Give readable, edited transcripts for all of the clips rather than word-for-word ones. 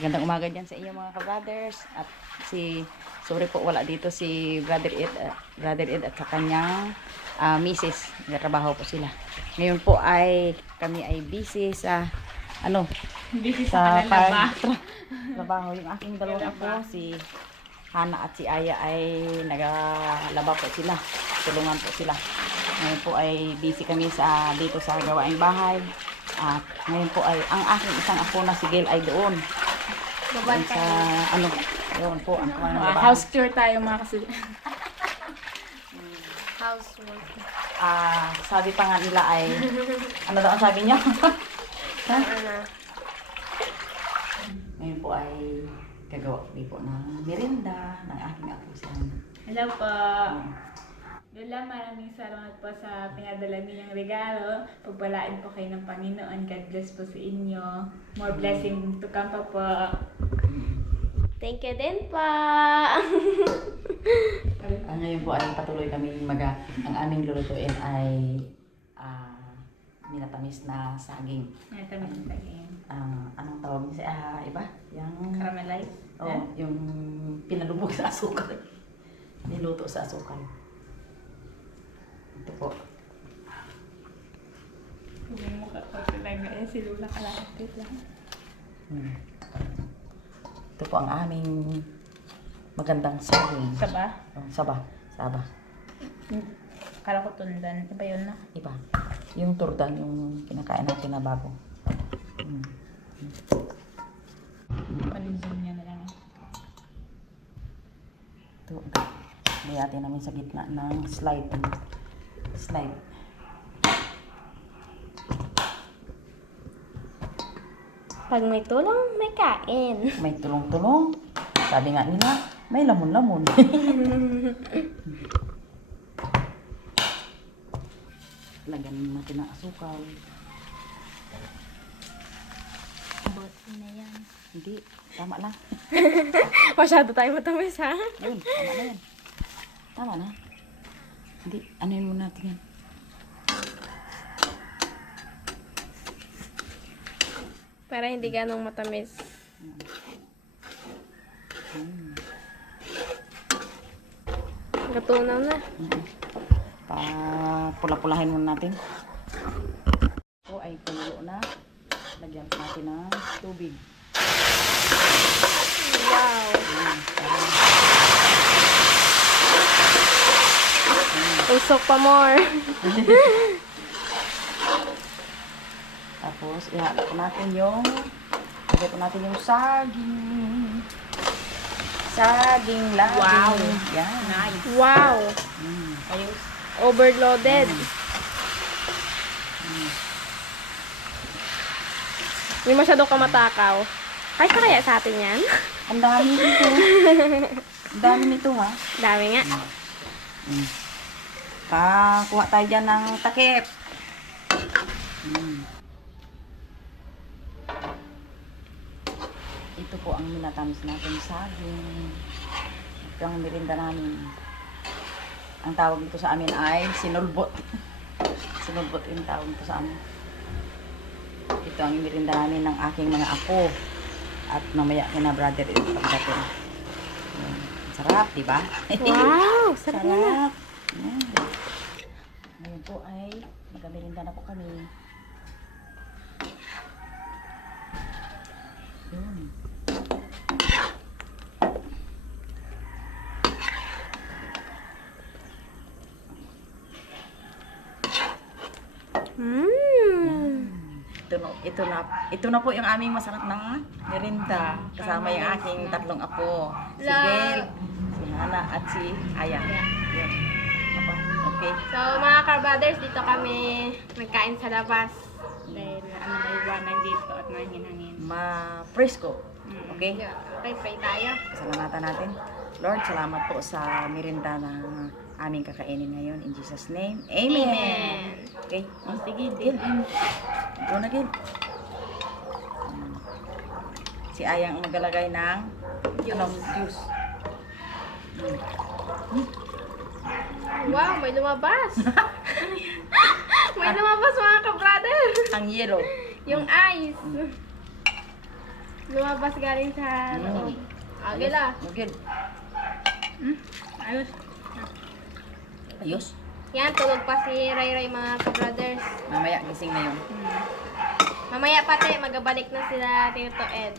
Magandang umaga dyan sa inyo mga ka-brothers. At sorry po wala dito si Brother Ed at sa kanyang misis. Nagtrabaho po sila. Ngayon po ay kami ay busy sa Busy sa trabaho. Yung aking dalawang apo, si Hana at si Aya ay nagalaba po sila. Tulungan po sila. Ngayon po ay busy kami dito sa gawaing bahay. At ngayon po ay ang aking isang apo na si Gail ay doon. Doon sa doon po ang house tour tayo mga kasi. Housework. Sabi pa nga nila ay ano daw ang sabi niyo? Ngayon po ay gagawa po ng merienda ng aking apo sa Hello po. Lola, maraming salamat po sa pinadala ninyong regalo. Pagpalain po kayo ng Panginoon. God bless po sa inyo. More blessing to come pa po. Thank you din po. Ngayon po ay patuloy kami ang aming lulutuin ay minatamis na saging. Natamis na saging. Anong tawag niya sa iba? Yung Caramelized? yung pinalubog sa asukal. Niluto sa asukal. Ito po. Yung mukha ko talaga. Si Lola kalahati lang. Ito po ang aming magandang saging. Saba? Saba. Kala ko tundan. Iba yun na. Iba. Yung turdan, yung kinakain natin na bago. Palinsin niya na lang. Ito. Liyatin namin sa gitna ng slide. Pag may tulong, may kain. May tulong-tulong. Sabi nga nila, may lamon-lamon. Lagyan natin ng asukal. Bote na yan. Hindi, tama lang. Masyado tayo matamis ha? Yun, tama na yan. Tama na. Hindi, ano yun muna natin yan. Para hindi ganong matamis. Gatunaw na. Pula-pulahin muna natin. Ito ay kumulo na. Lagyan natin ng tubig. Wow. Usok pa more. Tapos, ihalo po natin yung saging. Saging lang. Wow. Yan. Nice. Wow. Ayos. Overloaded. Hindi masyado ka matakaw. Kaya sa atin yan? Ang dami nito. Ang dami nito ha. Dami nga. Kuha tayo dyan ng takip. Ito po ang minatamis natin saging. Ito ang merinda namin. Ang tawag dito sa amin ay sinulbot. Sinulbot yung tawag dito sa amin. Ito ang merinda namin ng aking mga apo. At mamaya kina brother ito pagdating. Sarap, di ba? Wow. Sarap na. Sarap. Yan. Ngayon po ay magamirinda na po kami. Yun. Ito na po yung aming masarap na merinda. Kasama yung aking tatlong apo. Si Gail, si Hana at si Aya. Yun. Apo. Okay. So, mga ka-brothers, dito kami nagkain sa labas. Dahil may iwanan dito at mahingin-hangin. Presko. Okay? Okay, pray tayo. Salamatan natin. Lord, salamat po sa merinda na aming kakainin ngayon. In Jesus' name, Amen. Amen. Okay? Sige, Gil. Go na, Gil. Si Ayang ang maglalagay ng juice. Wow, may lumabas. May lumabas mga ka-brother. Ang yellow. Yung ice. Lumabas galing sa loob. Okay la. Lugid. Ayos. Ayos. Yan, tulog pa si Ray Ray mga ka-brothers. Mamaya gising na yun. Mamaya pati, magabalik na sila Tito Ed.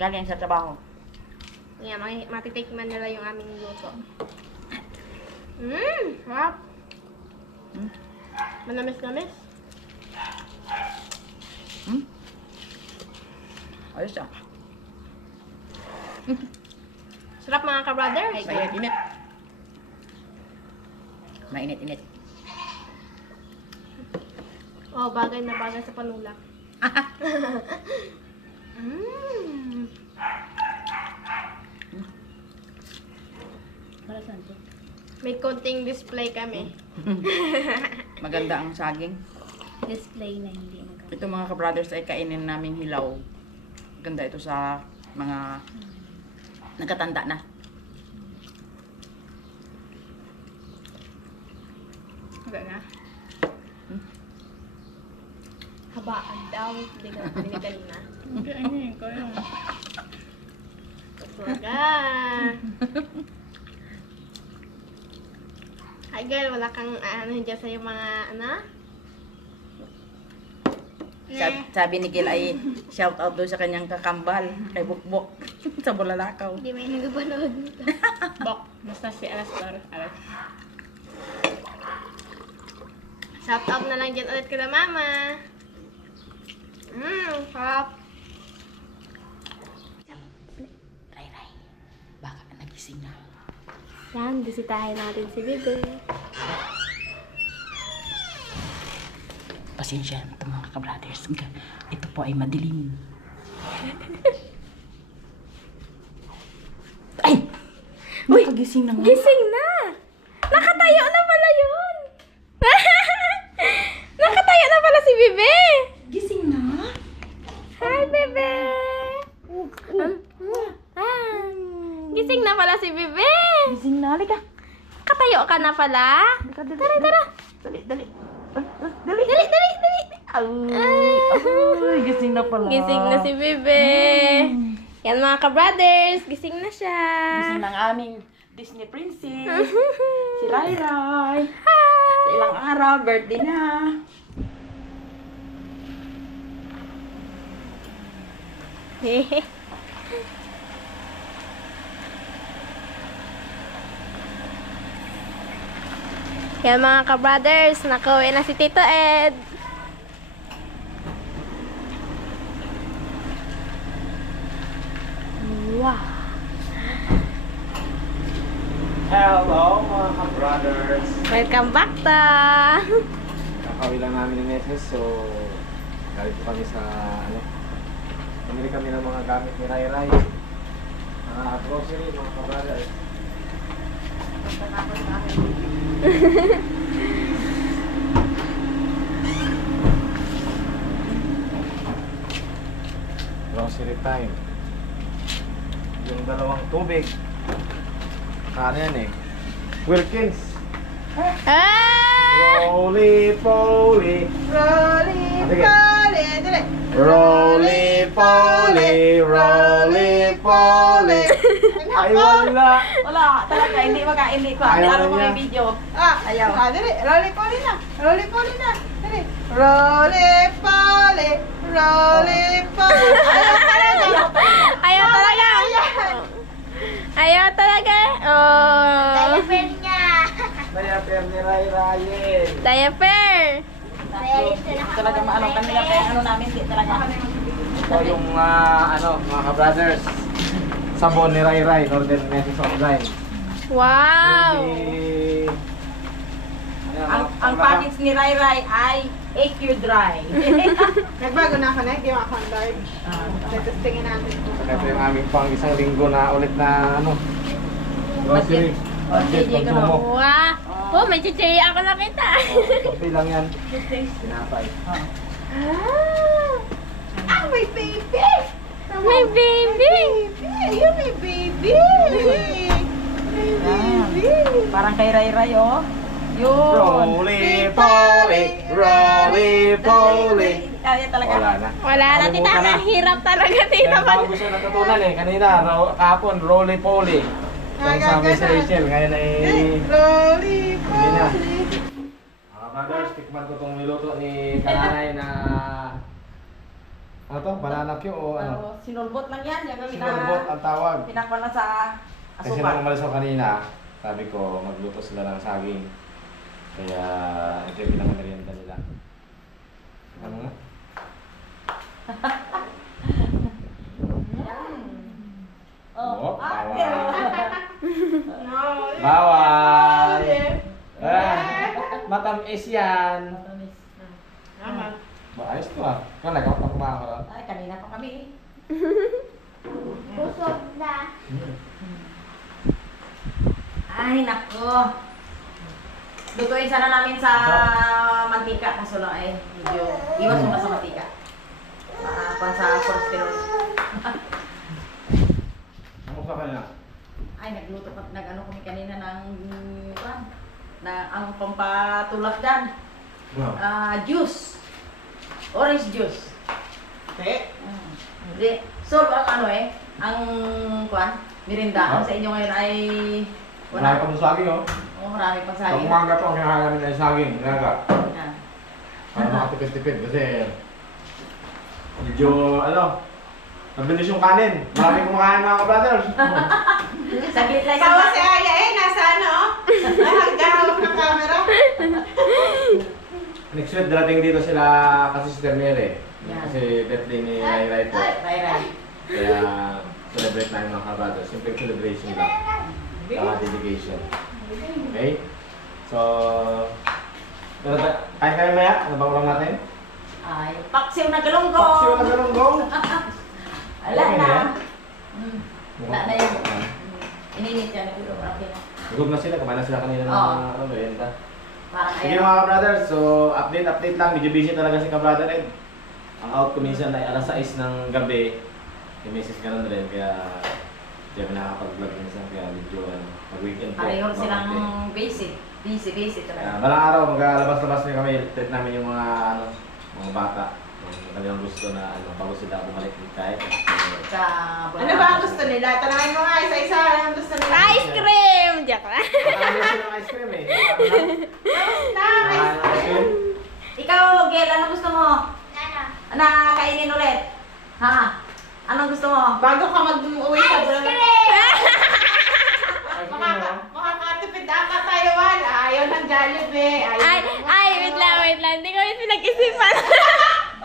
Galing sa trabaho. Yan, matitikman nila yung aming luto. Sarap. Manamis-namis. Ayos ah. Sarap mga ka-brothers. Mainit-init. Mainit-init. Oh, bagay na bagay sa panulak. Para saan to? May konting display kami. Maganda ang saging. Display na hindi maganda. Ito mga ka-brothers ay kainin namin hilaw. Ganda ito sa mga nagkatanda na. Maganda na. Habaan daw. Hindi ka pinigyan na. Okay, ano yun? Ikaw yung... Talaga. Hi girl, wala kang ano dyan sa'yo mga ano? Sabi ni Gil ay shout out doon sa kanyang kakambal kay Bukbok sa Bulalakaw. Hindi may nagpapanood nito. Bok. Basta si Alastor. Shout out na lang dyan ulit kila mama. Sarap. Ray, baka nagising na. Yan, bisitahin natin si Bebe. Pasensya na ito mga ka-brothers. Ito po ay madilim. Ay! Uy! Nakagising na nga. Gising na! Nakatayo na pala yun! Nakatayo na pala si Bebe! Gising na? Hi, Bebe! Gising na pala si Bebe! Gising na. Halika. Nakatayo ka na pala? Tara, tara! Dali. Dali, dali, dali! Ay, gising na pala. Gising na si Bebe! Yan mga ka-brothers, gising na siya! Gising ng aming Disney princess. Si Ray. Sa ilang araw, birthday na. Yan mga ka-brothers, nakauwi na si Tito Ed. Wow! Hello mga brothers. Welcome back to! Kakawin lang namin ni Meses, so galit po kami sa pamili kami ng mga gamit ni Ray Ray. Grocery mga brothers. Grocery time. Yung dalawang tubig. Ano yan eh? Wilkins. Ah! Roly-poly. Roly-poly. Dali. Roly-poly. Roly-poly. Ay, wala. Wala, talaga. Hindi makaili ko. Ayaw Ano ko niya. yung video. Ayaw. Dali, roly-poly na. Roly-poly na. Dali. Roly-poly. Roly-poly. Ayaw talaga! Ayaw talaga! Oh! Diaper niya. Diaper ni Ray Ryan. Diaper! Talaga maano kanila kaya ano namin di talaga. Ito yung mga ka-brothers. Sabon ni Ray Ray, Northern Meses Online. Wow! Ang package ni Ray ay AQ Dry. Nagbago na ako na. Hindi ako ang large. Testingin natin ito. Ito yung aming pang isang linggo na ulit na grocery. Budget, Budget. konsumo. Wow! Oh, may chichirya ako nakita! Kape lang yan. Pinapay. May baby! May baby! Ayun, may baby! May baby! Parang kay Ray oh. Yun. Roly-poly, roly-poly. Kaya talaga. Wala na. Wala na, tita. Nakalimutan na. Nahirap talaga, tita. Kaya ako gusto natutunan eh. Kanina, kahapon, roly-poly. Kung sabi sa Rachel, ngayon ay... Rolly, Hindi na. Polly. Mga brothers, tikman ko itong niluto ni Kananay na... Ano to? Banana Q o ano? Sinulbot lang yan. Yung Sinurbot ang tawag. pinakpan na sa Kasi nung asukal. umalis ako kanina, sabi ko magluto sila ng saging. Kaya ito yung pinaka-merienda nila. Ano nga? Oh, bawal. Bawal! Matamis yan! Naman. Ayos to ah. Kung nagkakakumahan ka rin. Ay, kanina pa kami. Busog na. Ay, nako. Lutuin sana namin sa mantika. Kaso lang ay medyo iwas muna sa mantika. Para sa cholesterol. Ano ka kanina? Ay, nag-ano kami kanina ng ang pampatulak dyan. Juice. Orange juice. Hindi. So, ang ang merinda. Ang sa inyo ngayon ay Marami pa mo saging oh. Oh, marami pang Pag saging. umaga po ang kinakain namin ay saging. Umaga. Yan. Para makatipid-tipid kasi medyo mabilis yung kanin. Marami kumakain mga ka-brothers. Saglit lang Tawa sa si Aya nasa ano? Naghahawak ng camera. Next week darating dito sila kasi si Termere. Yan. Kasi birthday ni Rai Rai po. Rai. Kaya celebrate namin mga ka-brothers. Simple celebration lang. Saka dedication. Okay? So, pero kain kayo maya? Ano bang ulam natin? Ay, paksiw na galunggong. Paksiw na galunggong. Ala Okay na. na yan? Wala na yun. Ininit yan. Okay na. Nagug na sila, kumain na sila kanina ng Oo. mga merienda. Parang Sige ayaw. mga ka-brothers, so update lang. Medyo busy talaga si ka-brother Ed. Ang out ko minsan ay alas 6 ng gabi. Yung misis ka na rin, kaya hindi kami nakakapag-vlog minsan. Kaya medyo mag-weekend po. Pareho mga silang update. busy Kaya talaga. balang araw, maglalabas-labas na kami. Treat namin yung mga mga bata. Yung kanilang gusto na bago sila bumalik kahit. Sa Ano ba ang gusto nila? Tanangin mo nga isa-isa. Ano ang gusto nila? Ice cream! Joke lang. Ano sila ng ice cream eh? Nice! Ice cream? Ikaw, Gel, ano gusto mo? Ano kainin ulit? Ha? Anong gusto mo? Bago ka mag-uwi sa bulan. Ice cream no? Makakatipid ata tayo, Wal. Ayaw ng Jollibee. Ay, wait lang. Hindi ko yun pinag-isipan.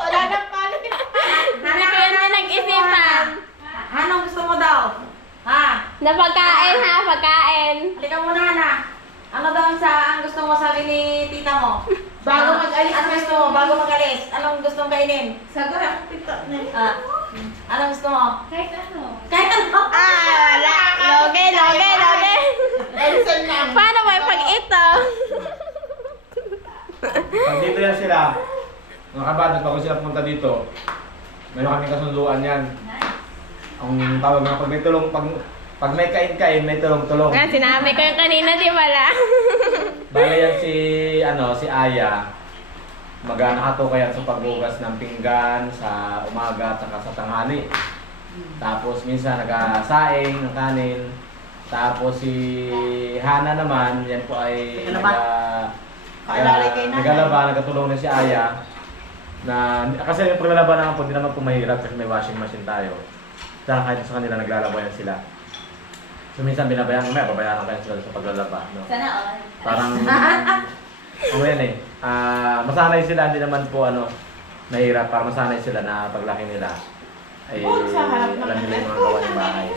Wala nang palit. Hindi ko yun pinag-isipan. Anong gusto mo daw? Ha? Na pagkain ha, pagkain. Halika muna, Hana. Ano daw ang gusto mo sabi ni tita mo? Bago mag-alis Ano gusto mo? Bago mag-alis? Anong gusto mong kainin? Sagot ang pito na. Anong gusto mo? Kahit ano. Kahit ano? Wala. Loge. Elson lang. Paano ba pag ito? Pag dito yan sila, mga kabatas, bago sila pumunta dito, mayroon kaming kasunduan yan. Ang tawag nga, pag may tulong, pag may kain-kain, may tulong-tulong. Nga, sinabi ko yung kanina, di wala. Bale yan si Aya, nakatuka yan sa pagbugas ng pinggan sa umaga at saka sa tanghali. Tapos minsan nag-saing ng kanin. Tapos si Hana naman, yan po ay Kaalalay kay nanay. naglalaba, nagkatulong na si Aya. Kasi yung paglalaba naman po, hindi naman po mahirap kasi may washing machine tayo. Saka kahit sa kanila naglalaba yan sila. So minsan binabayan ko, babayaran kayo sila sa paglalaba. No? Sana all. Parang, yan eh. Masanay sila, hindi naman po nahirap para masanay sila na paglaki nila. Ay, Sa harap ng alam nila yung mga gawain bahay.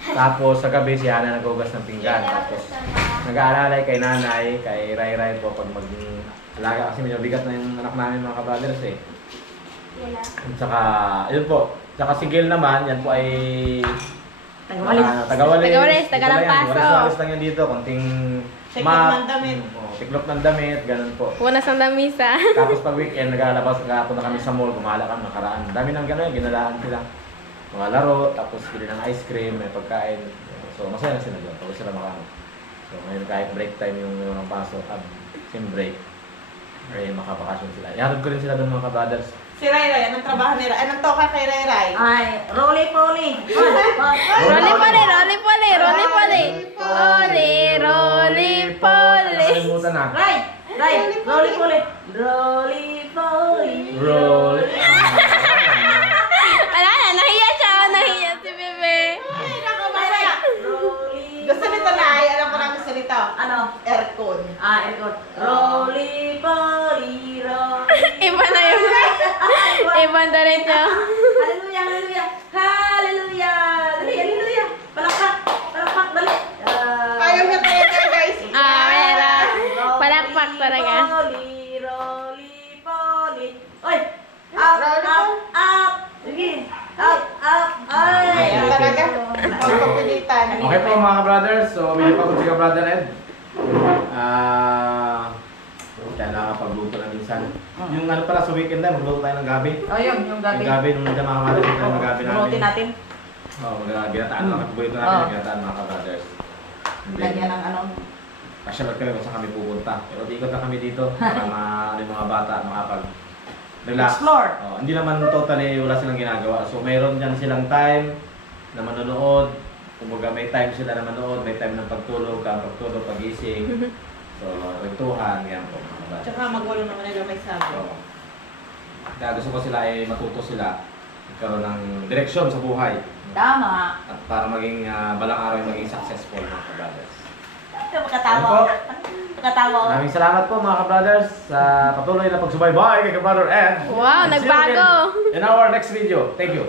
Tapos sa gabi si Hana naghugas ng pinggan. Tapos nag-aalalay kay nanay, kay Rai Rai po pag mag-alaga kasi medyo bigat na yung anak namin mga kabrothers eh. At saka, yun po. Saka si Gil naman, yan po ay Tagawalis. Tagawalis, Tagalampaso. Walis lang yan dito, konting Tiklop ng damit. Tiklop ng damit, ganun po. Punas ng damisa. Tapos pag weekend, nagpunta kami sa mall, gumala kami nakaraan. Dami ng gano'n, ginalaan sila. Mga laro, tapos bili ng ice cream, may pagkain. So masaya na sila doon, pag sila makano. So ngayon kahit break time yung pasok, same break, ay makabakasyon sila. Ihatod ko rin sila doon mga ka-brothers. Si Ray Ray, anong trabaho ni Ray? Anong toka kay Ray Ray? Ay, roly-poly. Rolly pole, rolly pole, rolly pole. Pole, rolly pole. Nakalimutan na. Ray! Roly-poly. Roly-poly. Roll. Wala na, nahiya siya. Nahiya si Bebe. Ay, naku, mamaya. Gusto nito na ay, alam ko na gusto nito. Ano? Aircon. Aircon. Roly-poly, roly. Iba na yun. Iba na rin siya. Hallelujah, hallelujah. Hallelujah. Dali, hallelujah. Palakpak, palakpak, dali. Ayaw niya talaga, guys. Mera. Palakpak talaga. Roly, roly, poly. Oy! Up, up, up. Sige. Up, up. Ay! Ayaw talaga. Pagpapilitan. Okay po mga ka-brothers, so bili pa ko si ka-brother Ed. Kaya nakakapagluto na minsan. Yung ano pala sa weekend na, magluto tayo ng gabi. Oh, yun, yung gabi. Yung gabi, nung nandiyan mga ka-brothers, yung tayo ng gabi namin. Bunutin natin. Oo, ginataan mga kapaborito namin, Oo. ginataan mga ka-brothers. Lagyan ng ano. Pasyalat kami kung saan kami pupunta. Pero ikot na kami dito para yung mga bata makapag-relax. Explore. Oh, hindi naman totally wala silang ginagawa. So mayroon dyan silang time na manonood. Kumbaga may time sila na manood, may time ng pagtulog, pagising. So, rentuhan, yan po mga bata. Tsaka magulo naman nila may sabi. So, kaya gusto ko sila ay matuto sila magkaroon ng direksyon sa buhay. Tama. At para maging balang araw ay maging successful mga ka-brothers. Makatawa. Ano po? Makatawa. Maraming salamat po mga ka-brothers sa patuloy na pagsubaybay kay ka-brother Ed. Wow, And see you nagbago. again in our next video. Thank you.